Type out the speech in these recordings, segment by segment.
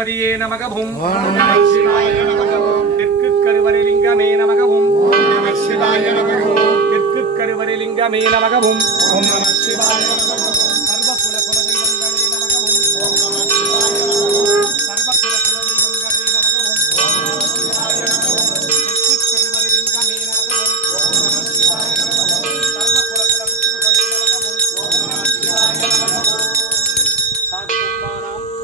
நமகவும் தெற்கு கருவரைலிங்கமே நமகவும் தெற்கு கருவரைலிங்கமே நமகவும் சர்வகுல குலதெய்வங்களே நமகவும் சர்வகுல குலதெய்வங்களே நமகவும் தெற்கு கருவரைலிங்கமே நமகவும் சர்வகுல குலபித்ருகளே நமகவும்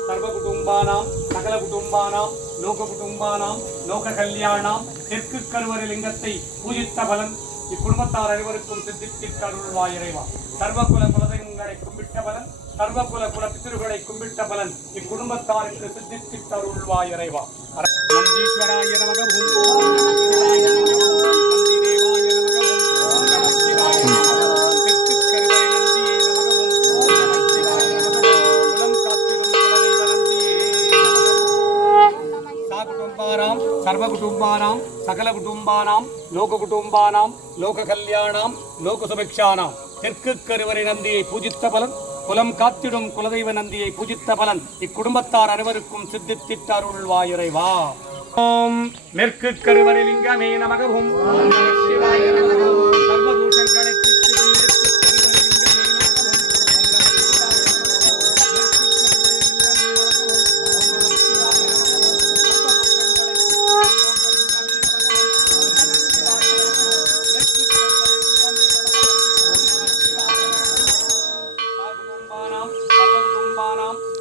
सर्वकुटुंबानां सकल कुटुंबानां लोक कुटुंबानां लोक कल्याणां தெற்கு கருவறை லிங்கத்தை பூஜித்த பலன் இக்குடும்பத்தார் அனைவருக்கும் சித்தித்திட்டு அருள்வாய் இறைவா. சர்வகுல குலதெய்வங்களை கும்பிட்ட பலன் சர்வகுல குல பித்ருகளை கும்பிட்ட பலன் இக்குடும்பத்தாருக்கு சித்தித்திட்டு அருள்வாய் இறைவா. நந்தீஸ்வராய நமக सर्वकुटुंबानां सकल कुटुंबानां लोक कुटुंबानां लोक कल्याणां लोक सुभिक्षाणां தெற்கு கருவறை நந்தியை பூஜித்த பலன் குலம் காத்திடும் குலதெய்வ நந்தியை பூஜித்த பலன் இக்குடும்பத்தார் அனைவருக்கும் சித்தித்திட்ட அருள்வாய் இறைவா. ஓம் மேற்கு கருவறை லிங்கமே நமகவும் சர்வதூஷங்களை தீர்த்திடும் மேற்கு கருவறை லிங்கமே நமகவும்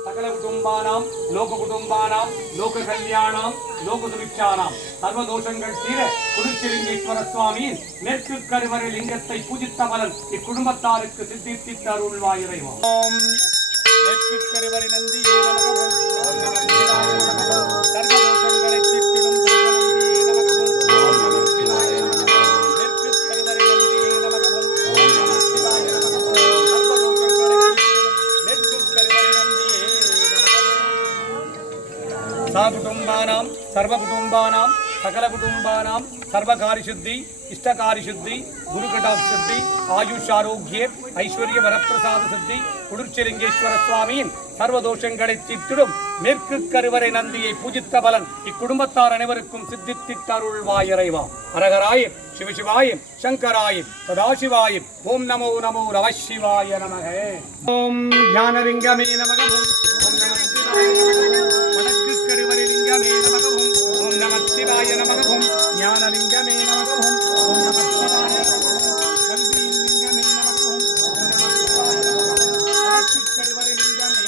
सकल कुटुंबानां लोक कुटुंबानां लोक कल्याणां लोक सुभिक्षाणां सर्वदोषங்கள் தீர குருச்சிலிங்கேஸ்வர சுவாமியின் மேற்கு கருவறை லிங்கத்தை பூஜித்த பலன் இக்குடும்பத்தாருக்கு சித்தித்திட்டு அருள்வாய் இறைவா. ஓம் மேற்கு கருவறை நந்தியே நமகவும் சர்வதோஷங்களை தீர்த்திடும் நந்தியே நமகவும் மேற்கு கருவறை நந்தியே நமகவும் कुटुंबानां सर्वकुटुंबानां सकल कुटुंबानां सर्वकार्यशुद्धि इष्टकार्यशुद्धि गुरुकटाक्षशुद्धि आयुष आरोग्य ऐश्वर्य वरप्रसाद सिद्धि कुडुच्चिलिंगेश्वर स्वामिயின் சர்வதோஷங்களை தீர்த்திடும் மேற்கு கருவறை நந்தியை பூஜித்த பலன் இக்குடும்பத்தார் அனைவருக்கும் சித்தித்திட்டு அருள்வாய் இறைவா. அரகராய சிவசிவாய சங்கராய சதாசிவாய ஓம் நமோ நமோ நமசிவாய நமக. ஓம் ஞானலிங்கமே நமகவும் ஓம் நம சிவாய வடக்கு கருவறை லிங்கமே நமகவும் ஓம் நம சிவாய நமகவும் ஞானலிங்கமே நமகவும் ஓம் நம சிவாய கல்வி லிங்கமே நமகவும் ஓம் நம சிவாய வடக்கு கருவறை லிங்கமே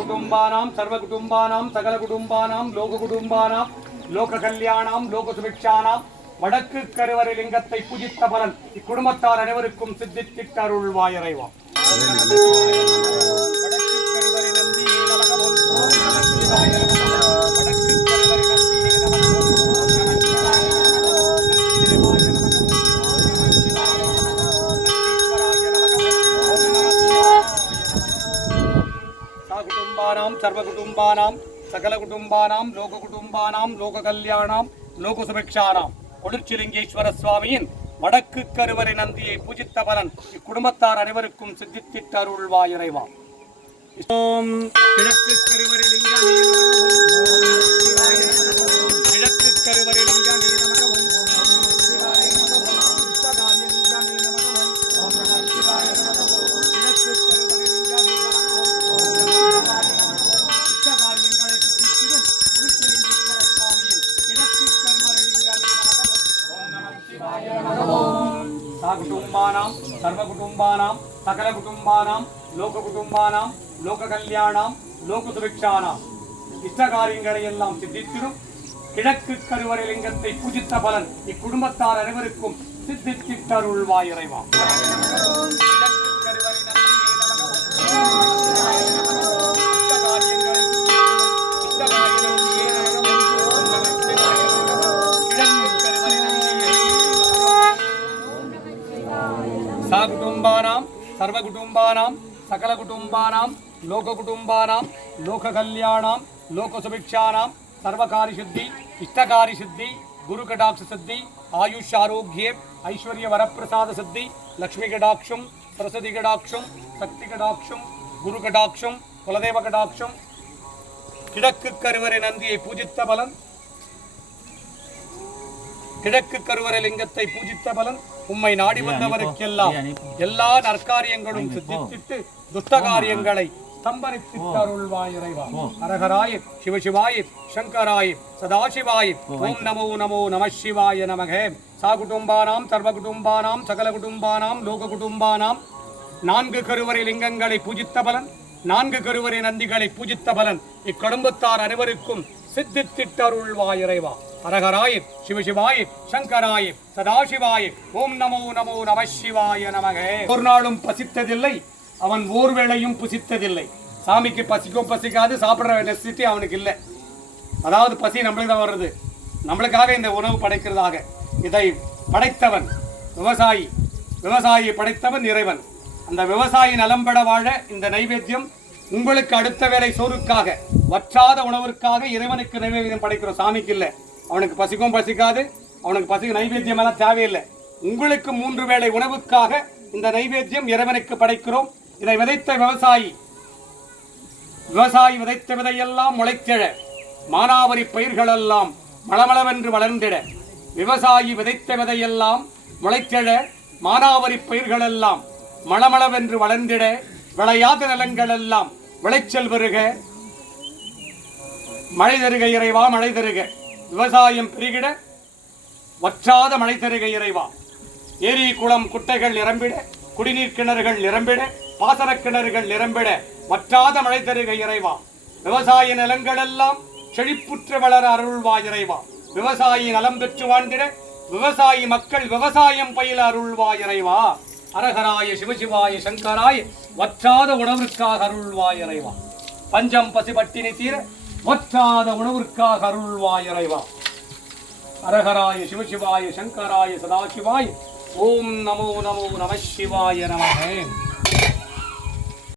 कुटुंबानां सर्वकुटुंबानां सकल कुटुंबानां लोक कुटुंबानां लोक कल्याणां लोक सुभिक्षाणां வடக்கு கருவறை லிங்கத்தை பூஜித்த பலன் இக்குடும்பத்தார் அனைவருக்கும் சித்தித்திட்டு அருள்வாய் இறைவா. வடக்கு கருவறை நந்தியே நமகவும் ஓம் நம சிவாய வடக்கு கருவறை நந்தியே நமகவும் ஓம் நம சிவாய நந்திதேவாய நமகவும் ஓம் நம சிவாய நந்தீஸ்வராய நமகவும் ஓம் நம சிவாய कुटुंबानां सर्वकुटुंबानां सकल कुटुंबानां लोक कल्याणां लोक सुभिक्षाणां கொடுச்சிலிங்கேஸ்வர சுவாமியின் வடக்கு கருவறை நந்தியை பூஜித்த பலன் இக்குடும்பத்தார் அனைவருக்கும் சித்தித்திட்டு அருள்வாய் இறைவா. ஓம் கிழக்கு கருவறை லிங்கமே நமகவும் கிழக்கு கருவறை லிங்கமே நமகவும் कुटुंबानां सर्वकुटुंबानां सकल कुटुंबानां लोक कल्याणां लोक सुभिक्षाणां इष्टकार्यங்களை எல்லாம் சித்தித்திடும் கிழக்கு கருவறை லிங்கத்தை பூஜித்த பலன் இக்குடும்பத்தார் அனைவருக்கும் சித்தித்திட்டு அருள்வாய் இறைவா. கிழக்கு கருவறை நந்தியே நமகவும் இஷ்டகாரியங்களை இஷ்டகாரியங்களை நமகவும் ஓம் நம சிவாய கிழக்கு கருவறை நந்தியே कुटुंबानां सर्वकुटुंबानां सकल कुटुंबानां लोक कल्याणां लोक सुभिक्षाणां सर्वकार्यशुद्धि इष्टकार्यशुद्धि गुरुकटाक्षशुद्धि आयुष आरोग्य ऐश्वर्य वरप्रसाद सिद्धि लक्ष्मी कटाक्षं सरस्वती कटाक्षं शक्ति कटाक्षं गुरु कटाक्षं குலதெய்வ கடாட்சம். கிழக்கு கருவறை நந்தியை பூஜித்த பலன், கிழக்கு கருவறை லிங்கத்தை பூஜித்த பலன், உம்மை நாடி வந்தவருக்கெல்லாம் எல்லா நற்காரியங்களும் சித்தித்து துஷ்ட காரியங்களை ஸ்தம்பரித்திருள்வாய் இறைவா. ஹரஹராய சிவசிவாய சங்கராய சதாசிவாய ஓம் நமோ நமோ நம சிவாய நமக. சா குடும்பானாம் சர்வ குடும்பானாம் சகல குடும்பானாம் லோக குடும்பானாம் 4 கருவறை லிங்கங்களை பூஜித்த பலன், 4 கருவறை நந்திகளை பூஜித்த பலன் இக்கடும்பத்தார் அனைவருக்கும் சித்தித்திட்டருள்வாய் இறைவா. ஹரஹராய சிவசிவாய சங்கராய சதாசிவாய ஓம் நமோ நமோ நம சிவாய நமக. ஒரு நாளும் பசித்ததில்லை, அவன் ஓர்வேளையும் புசித்ததில்லை. சாமிக்கு பசிக்கும் பசிக்காது, சாப்பிட்ற நெசிட்டி அவனுக்கு இல்லை. அதாவது பசி நம்மளுக்கு தான் வர்றது, நம்மளுக்காக இந்த உணவு படைக்கிறதாக. இதை படைத்தவன் விவசாயி, விவசாயியை படைத்தவன் இறைவன். அந்த விவசாயி நலம்பட வாழ இந்த நைவேத்தியம் உங்களுக்கு அடுத்த வேளை சோறுக்காக, வற்றாத உணவிற்காக இறைவனுக்கு நைவேத்தியம் படைக்கிறோம். சாமிக்கு இல்லை, அவனுக்கு பசிக்கும் பசிக்காது, அவனுக்கு பசிக்கும் நைவேத்தியம் எல்லாம் தேவையில்லை. உங்களுக்கு 3 வேளை உணவுக்காக இந்த நைவேத்தியம் இறைவனுக்கு படைக்கிறோம். இதை விதைத்த விவசாயி, விவசாயி விதைத்த விதையெல்லாம் முளைத்திட, மானாவரி பயிர்களெல்லாம் மளமளவென்று வளர்ந்திட, விவசாயி விதைத்த விதையெல்லாம் முளைத்திட, மானாவரி பயிர்களெல்லாம் மளமளவென்று வளர்ந்திட, விளையாத நிலங்கள் எல்லாம் விளைச்சல் பெருக, மழை தருக இறைவா மழை தருக. விவசாயம் பெருகிட, வற்றாத மழை தருக இறைவா. ஏரி குளம் குட்டைகள் நிரம்பிட, குடிநீர் கிணறுகள் நிரம்பிட, பாசன கிணறுகள் நிரம்பிட, வற்றாத மழை தருக இறைவா. விவசாய நிலங்கள் எல்லாம் செழிப்புற்று வளர அருள்வாய் இறைவா. விவசாயி நலம் பெற்று வாழ்ந்திட, விவசாயி மக்கள் விவசாயம் பயில அருள்வாய் இறைவா. அரகராய சிவசிவாய சங்கராய வற்றாத உணவிற்காக அருள்வாய் இறைவா. பஞ்சம் பசி பட்டினி தீர வற்றாத உணவிற்காக அருள்வாய் இறைவா. அரகராய சிவசிவாய சங்கராய சதாசிவாய ஓம் நமோ நமோ நம சிவாய நமக.